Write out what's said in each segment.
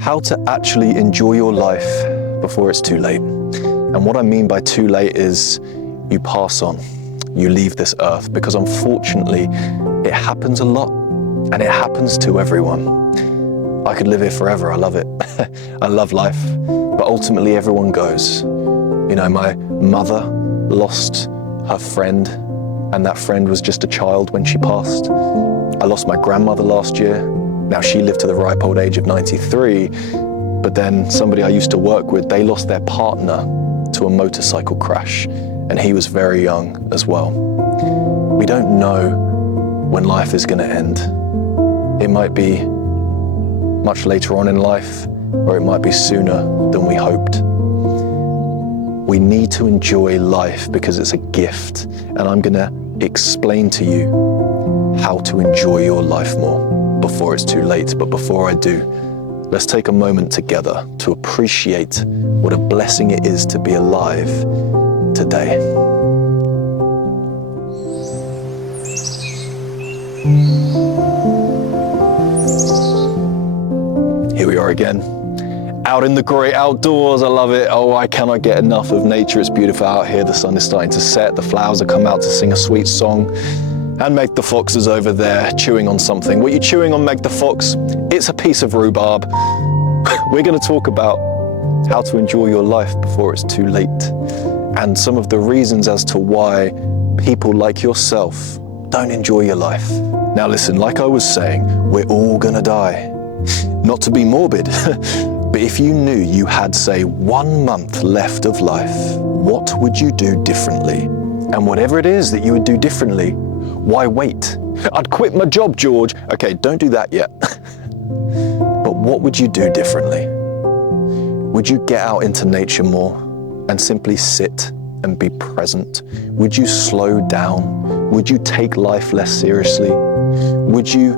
how to actually enjoy your life before it's too late. And what I mean by too late is you pass on, you leave this earth, because unfortunately it happens a lot and it happens to everyone. I could live here forever, I love it. I love life, but ultimately everyone goes. You know, my mother lost her friend, and that friend was just a child when she passed. I lost my grandmother last year. Now she lived to the ripe old age of 93, but then somebody I used to work with, they lost their partner to a motorcycle crash, and he was very young as well. We don't know when life is gonna end. It might be much later on in life, or it might be sooner than we hoped. We need to enjoy life because it's a gift, and I'm gonna explain to you how to enjoy your life more before it's too late. But before I do, let's take a moment together to appreciate what a blessing it is to be alive today. Here we are again, out in the great outdoors. I love it. Oh, I cannot get enough of nature. It's beautiful out here. The sun is starting to set. The flowers have come out to sing a sweet song. And Meg the Fox is over there chewing on something. What are you chewing on, Meg the Fox? It's a piece of rhubarb. We're going to talk about how to enjoy your life before it's too late, and some of the reasons as to why people like yourself don't enjoy your life. Now listen, like I was saying, we're all going to die. Not to be morbid, but if you knew you had, say, 1 month left of life, what would you do differently? And whatever it is that you would do differently, why wait? I'd quit my job, George. Okay, don't do that yet. But what would you do differently? Would you get out into nature more and simply sit and be present? Would you slow down? Would you take life less seriously? Would you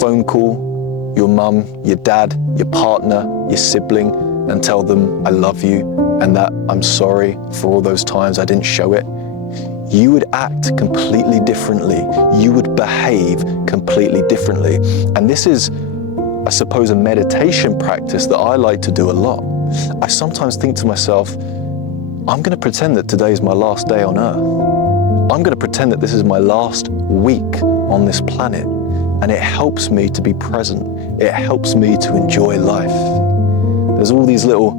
phone call your mum, your dad, your partner, your sibling, and tell them I love you and that I'm sorry for all those times I didn't show it? You would act completely differently. You would behave completely differently. And this is, I suppose, a meditation practice that I like to do a lot. I sometimes think to myself, I'm going to pretend that today is my last day on earth. I'm going to pretend that this is my last week on this planet. And it helps me to be present. It helps me to enjoy life. There's all these little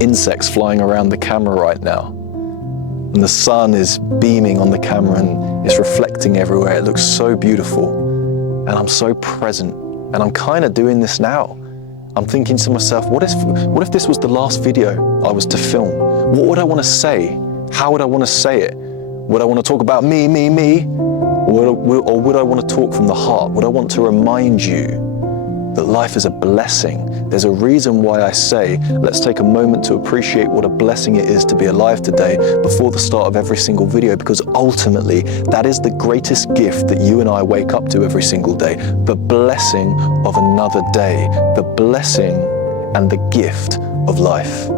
insects flying around the camera right now. And the sun is beaming on the camera and it's reflecting everywhere. It looks so beautiful. And I'm so present. And I'm kind of doing this now. I'm thinking to myself, what if this was the last video I was to film? What would I want to say? How would I want to say it? Would I want to talk about me? Or would I want to talk from the heart? Would I want to remind you that life is a blessing? There's a reason why I say, let's take a moment to appreciate what a blessing it is to be alive today before the start of every single video, because ultimately that is the greatest gift that you and I wake up to every single day, the blessing of another day, the blessing and the gift of life.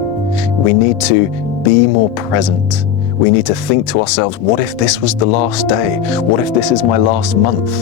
We need to be more present. We need to think to ourselves, what if this was the last day? What if this is my last month?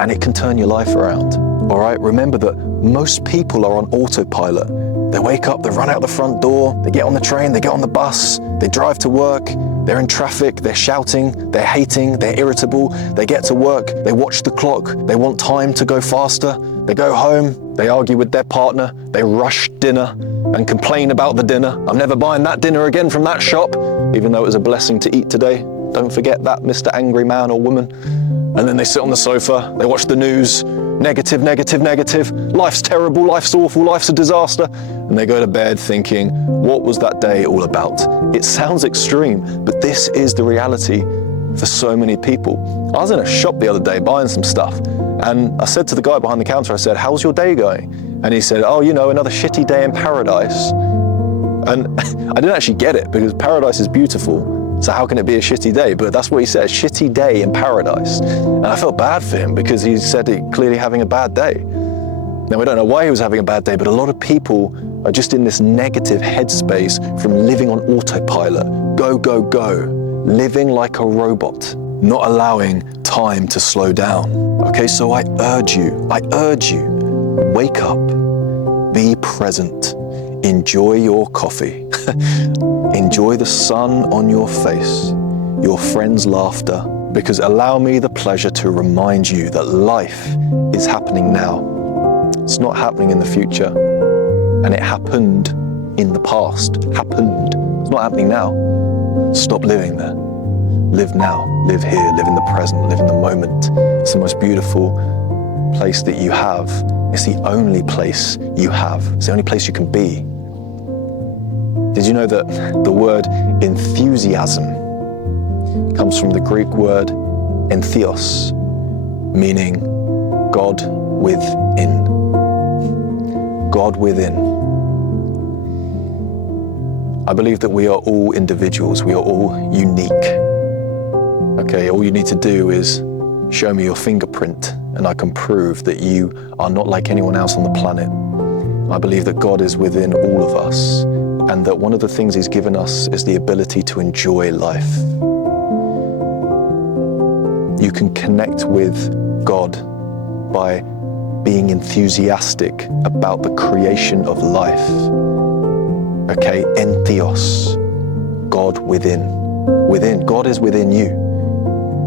And it can turn your life around. All right, remember that most people are on autopilot. They wake up, they run out the front door, they get on the train, they get on the bus, they drive to work, they're in traffic, they're shouting, they're hating, they're irritable, they get to work, they watch the clock, they want time to go faster, they go home, they argue with their partner, they rush dinner and complain about the dinner. I'm never buying that dinner again from that shop, even though it was a blessing to eat today. Don't forget that, Mr. Angry Man or woman. And then they sit on the sofa, they watch the news, negative. Life's terrible, life's awful, life's a disaster. And they go to bed thinking, what was that day all about? It sounds extreme, but this is the reality for so many people. I was in a shop the other day buying some stuff, and I said to the guy behind the counter, I said, how's your day going? And he said, oh, you know, another shitty day in paradise. And I didn't actually get it, because paradise is beautiful. So how can it be a shitty day? But that's what he said, shitty day in paradise. And I felt bad for him because he said he clearly having a bad day. Now, we don't know why he was having a bad day, but a lot of people are just in this negative headspace from living on autopilot. Go, living like a robot, not allowing time to slow down. Okay, so I urge you, wake up, Be present. Enjoy your coffee. Enjoy the sun on your face, your friends' laughter, because allow me the pleasure to remind you that life is happening now. It's not happening in the future. And it happened in the past. Happened. It's not happening now. Stop living there. Live now. Live here. Live in the present. Live in the moment. It's the most beautiful place that you have. It's the only place you have. It's the only place you can be. Did you know that the word enthusiasm comes from the Greek word entheos, meaning God within. God within. I believe that we are all individuals. We are all unique. Okay, all you need to do is show me your fingerprint and I can prove that you are not like anyone else on the planet. I believe that God is within all of us and that one of the things He's given us is the ability to enjoy life. You can connect with God by being enthusiastic about the creation of life. Okay, entheos, God within. Within, God is within you.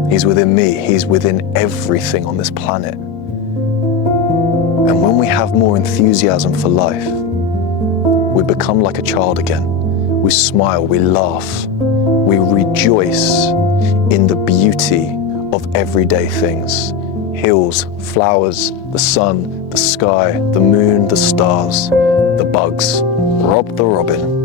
He's within me. He's within everything on this planet. And when we have more enthusiasm for life, we become like a child again. We smile, we laugh, we rejoice in the beauty of everyday things. Hills, flowers, the sun, the sky, the moon, the stars, the bugs, Rob the robin.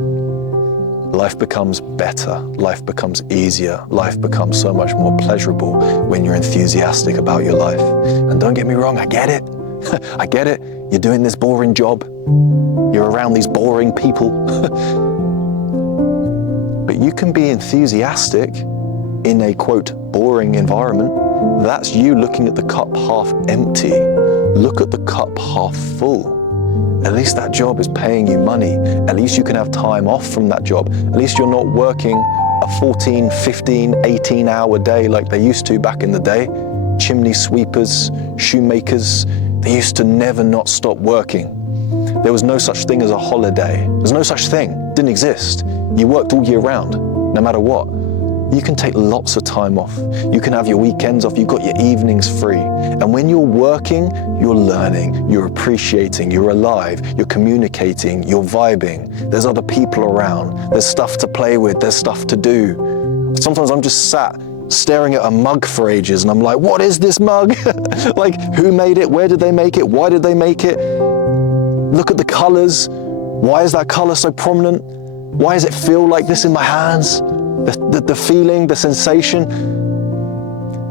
Life becomes better, life becomes easier, life becomes so much more pleasurable when you're enthusiastic about your life. And don't get me wrong, I get it. I get it. You're doing this boring job. You're around these boring people. But you can be enthusiastic in a, quote, boring environment. That's you looking at the cup half empty. Look at the cup half full. At least that job is paying you money. At least you can have time off from that job. At least you're not working a 14, 15, 18-hour day like they used to back in the day. Chimney sweepers, shoemakers, they used to never not stop working. There was no such thing as a holiday. There's no such thing. It didn't exist. You worked all year round, no matter what. You can take lots of time off. You can have your weekends off. You've got your evenings free. And when you're working, you're learning, you're appreciating, you're alive, you're communicating, you're vibing. There's other people around. There's stuff to play with. There's stuff to do. Sometimes I'm just sat staring at a mug for ages and I'm like, what is this mug? Like, who made it? Where did they make it? Why did they make it? Look at the colors. Why is that color so prominent? Why does it feel like this in my hands? The feeling, the sensation.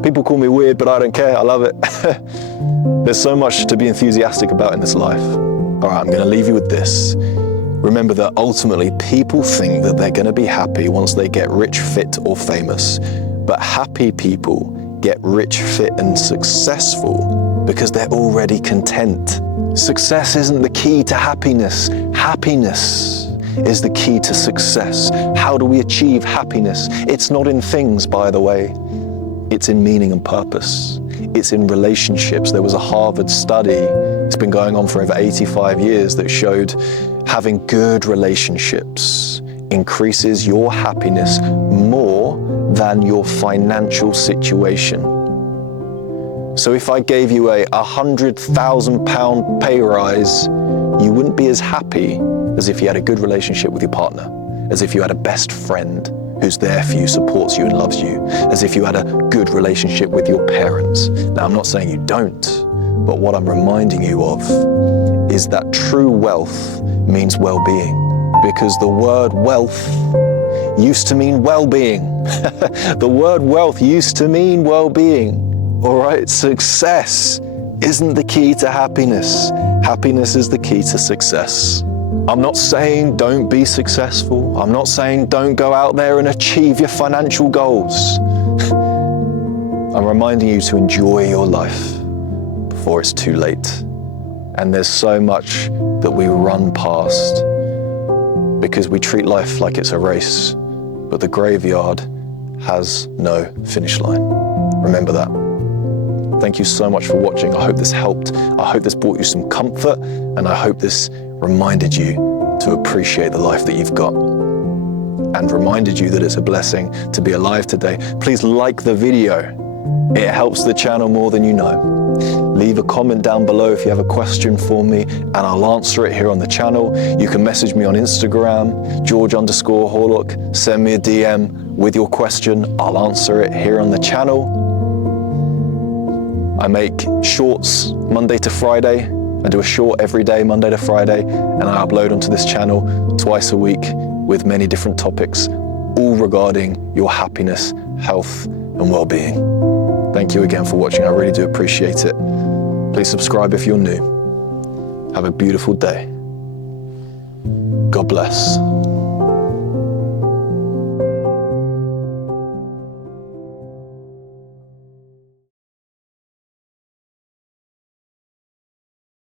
People call me weird, but I don't care. I love it. There's so much to be enthusiastic about in this life. All right, I'm going to leave you with this. Remember that ultimately people think that they're going to be happy once they get rich, fit, or famous. But happy people get rich, fit, and successful because they're already content. Success isn't the key to happiness. Happiness is the key to success. How do we achieve happiness? It's not in things, by the way. It's in meaning and purpose. It's in relationships. There was a Harvard study, it's been going on for over 85 years, that showed having good relationships increases your happiness more than your financial situation. So if I gave you a £100,000 pay rise, you wouldn't be as happy as if you had a good relationship with your partner, as if you had a best friend who's there for you, supports you and loves you, as if you had a good relationship with your parents. Now, I'm not saying you don't, but what I'm reminding you of is that true wealth means well-being, because the word wealth used to mean well-being. The word wealth used to mean well-being. All right, success isn't the key to happiness. Happiness is the key to success. I'm not saying don't be successful. I'm not saying don't go out there and achieve your financial goals. I'm reminding you to enjoy your life before it's too late. And there's so much that we run past because we treat life like it's a race, but the graveyard has no finish line. Remember that. Thank you so much for watching. I hope this helped. I hope this brought you some comfort, and I hope this reminded you to appreciate the life that you've got, and reminded you that it's a blessing to be alive today, please like the video. It helps the channel more than you know. Leave a comment down below if you have a question for me, and I'll answer it here on the channel. You can message me on Instagram, George_Horlock. Send me a DM with your question. I'll answer it here on the channel. I make shorts Monday to Friday. I do a short every day, Monday to Friday, and I upload onto this channel twice a week with many different topics, all regarding your happiness, health, and well-being. Thank you again for watching. I really do appreciate it. Please subscribe if you're new. Have a beautiful day. God bless.